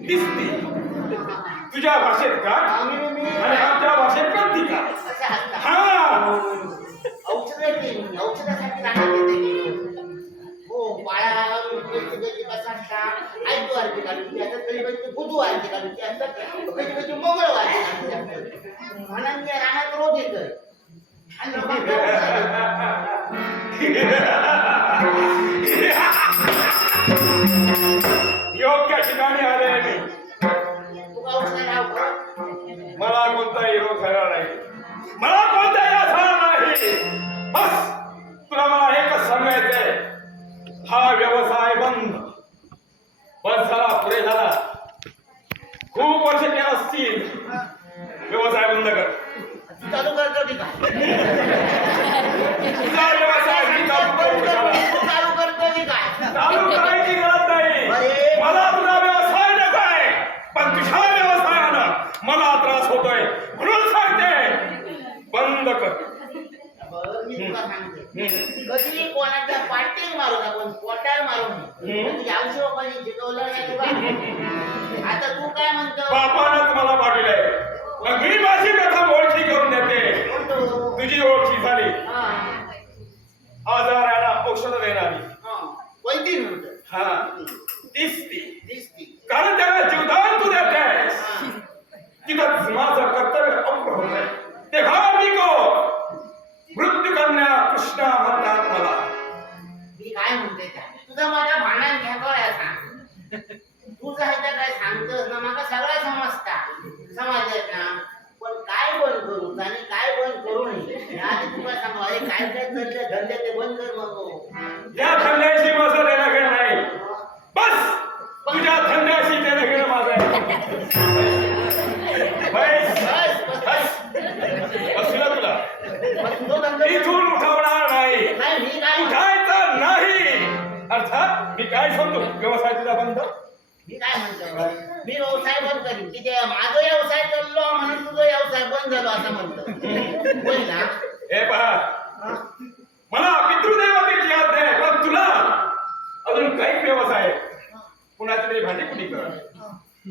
दिसते तुझ्या भाषेत का आम्ही मी आणि आमच्या भाषेत ग्रंथी का असे हसतात. हा औषध येते मी औषधासाठी राहणार येते मी हो बाळा कधी कसा असता ऐकू आरती काढून असतात कधी कधी बुधू आरती काढून असतात कधी कधी मंगळवार म्हणून मी रानात रोज येतोय आणि लोकांना योग्य ठिकाणी आले मी. मला कोणताही रोग झाला नाही. मला कोणताही आजार नाही. बस. तुला मला एकच सांगायचंय. हा व्यवसाय बंद. बस झाला पुढे झाला. खूप वर्ष केलं असतील. व्यवसाय बंद कर तू चालू करतो की काय तुझा व्यवसाय मी चालू करू कशाला? तू चालू करतो की काय चालू करायची गरज नाही अरे. मला तुझा व्यवसाय नको आहे पण तुझ्या व्यवसायानं मला त्रास होतोय म्हणून सांगते बंद कर बरं, मी तुला सांगते हम्म. कधी कोणाच्या पाटील मारू आपण पोटाळ मारू नये हम्म. तुझ्या औषध शिकवलं नाही तुला आता तू काय म्हणतो? बापानंच मला पाठवलंय. मग मी माझी प्रथम ओळखी करून देते. तुझी ओळखी झाली. हा. आजाराला औषध देणारी. म्हणतो? हा. ती दिसती. कारण त्याला जीवदान तू देत आहेस तिथंच माझं कर्तव्य अपूर्ण होत आहे. तेव्हा मी को मृत्यू कन्या कृष्णा म्हणतात मला. मी काय म्हणते तुझा माझ्या भांडण घ्या काय तुझं हे काय काय सांगतोस ना? मला सगळं समजता. समजत ना पण काय बंद करू? आणि काय बंद करू नये? आधी तुला सांगू अरे काय काय धरले धंदे ते बंद कर मग करीन की ते माझा व्यवसाय चाललो म्हणून तुझा व्यवसाय बंद झालो असं म्हणतो. बोल हे पहा. मला पितृदैवतेची याद आहे पण तुला अजून काही व्यवसाय कुणाची तरी भांडीपुडी कर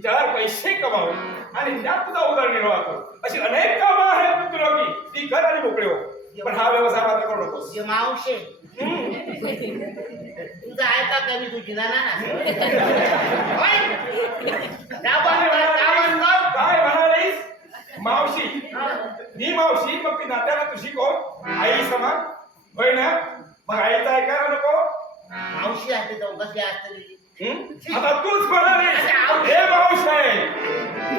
चार पैसे कमाव आणि त्यात तुझा उदरनिर्वाह कर. अशी अनेक कामं आहेत तुला की ती कर आणि मोकळे हो. पण हा व्यवसाय मात्र करू नकोस. मावशे तुझा आहे का कमी? तुझी मावशी. मी मावशी मग ती नात्याला तुझी कोण? आई समान होय ना मग आईचा ऐकायला नको? मावशी असते चौकशी असते. आता तूच म्हणालीस. हे मावशी. आहे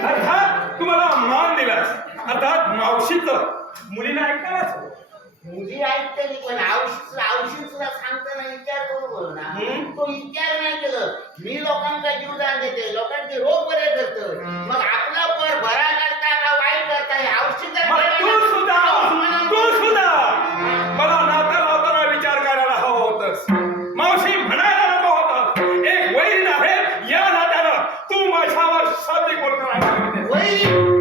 अर्थात तुम्हाला मान दिलास. अर्थात मावशीच. मुलीला ऐकणारच. मुली आहेत त्यांनी पण औषध औषध सुद्धा सांगताना विचार करू बोल ना. तो विचार नाही केलं. मी लोकांचा जीवदान देते. लोकांचे रोग बरे करत. मग आपला पर भरा करता का वाईट करता हे औषध मला नाता विचार करायला हवा होतस. मावशी म्हणायला नको होत. एक वैर आहे या नात्याला तू माझ्यावर साधी बोलताना वैर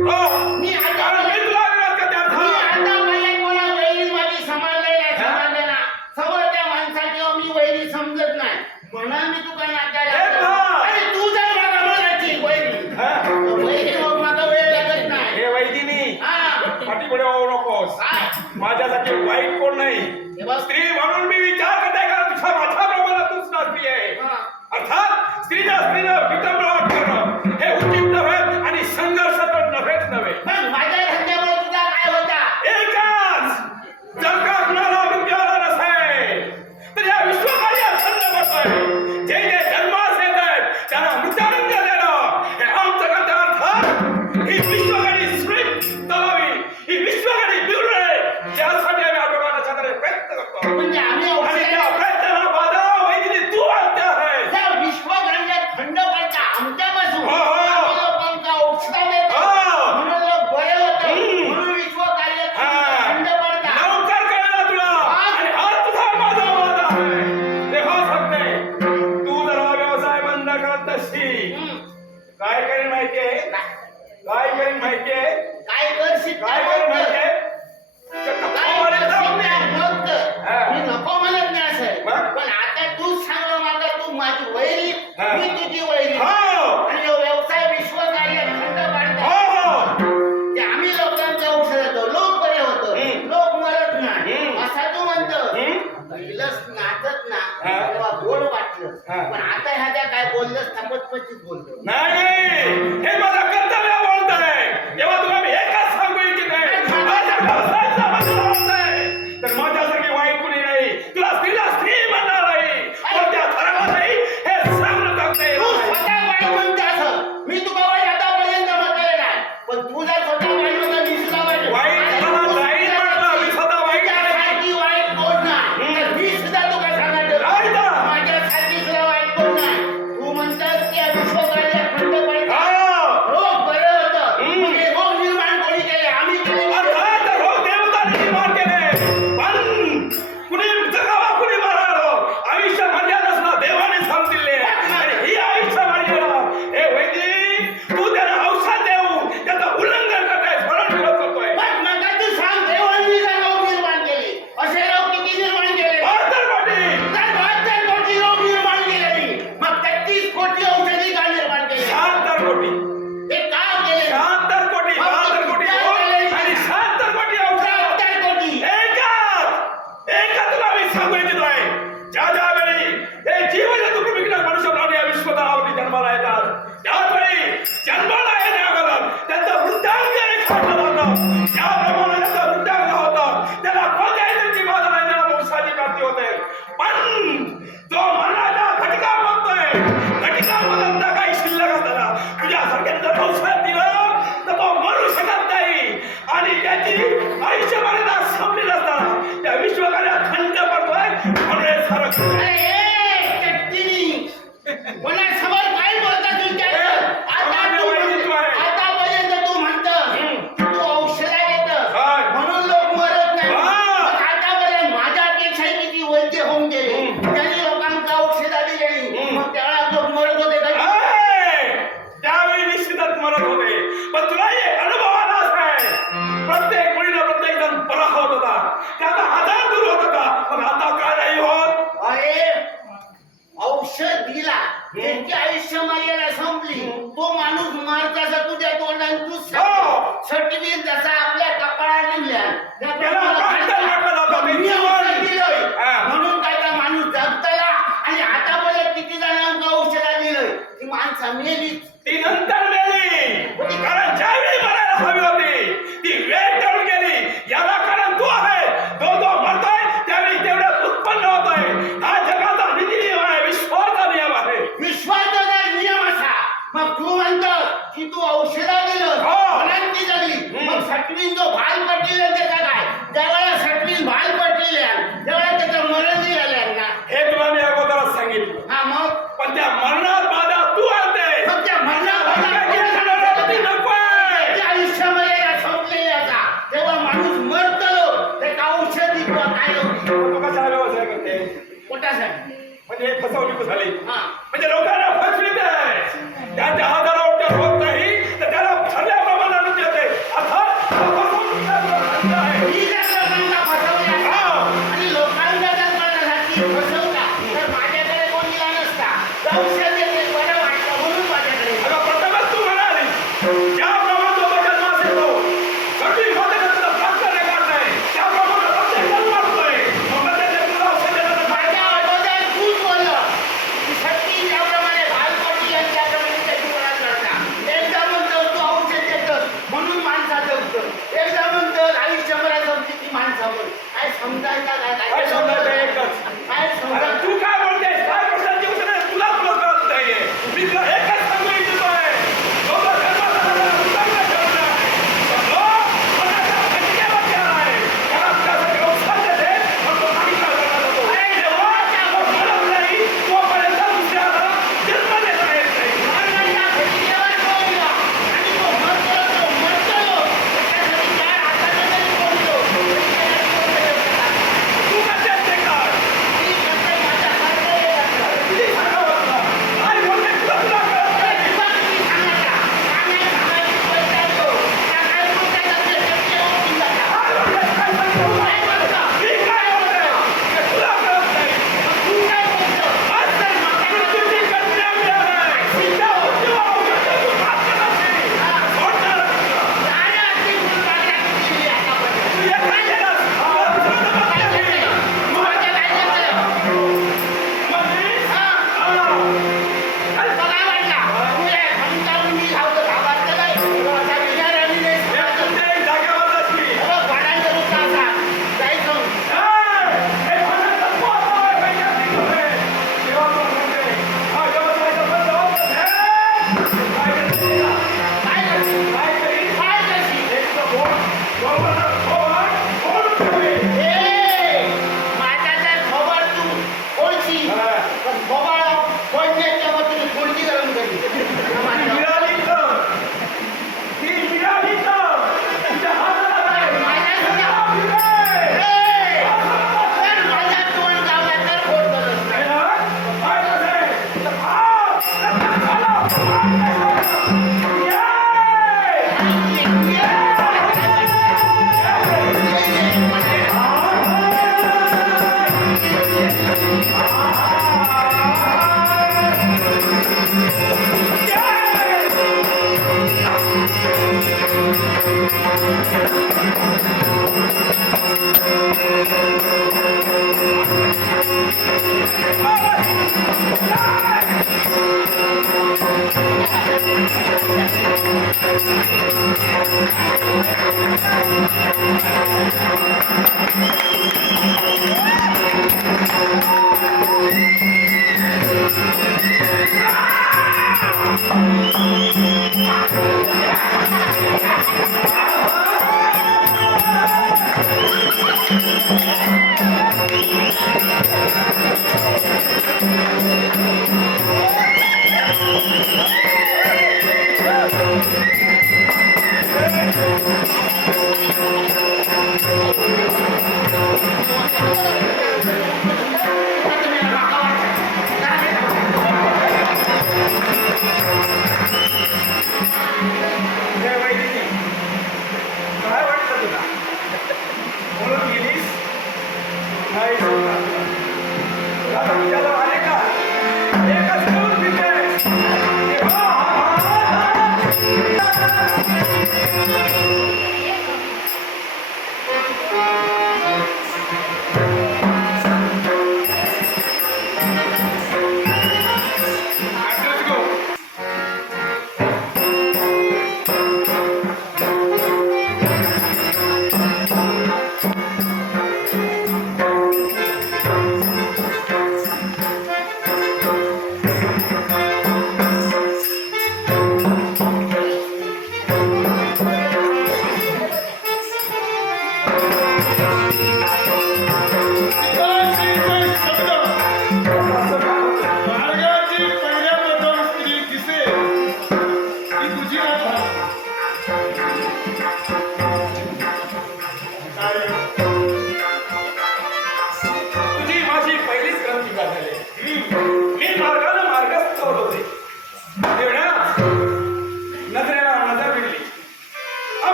काय समजायचा काय काय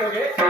ಮಾಡೋರಿಗೆ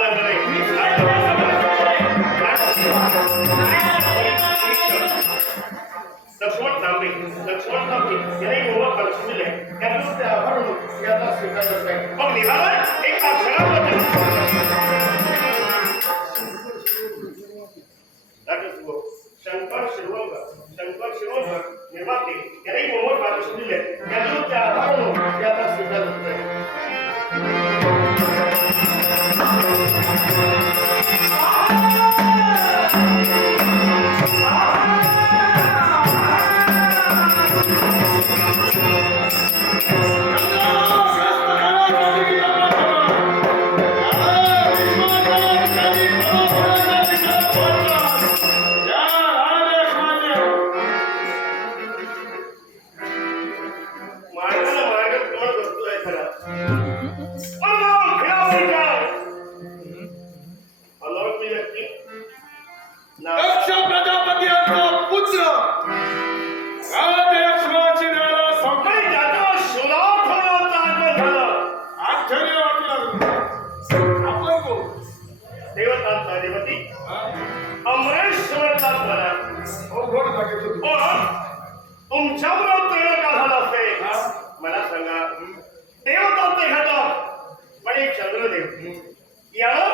చదువులో తెలుపు ఎవరు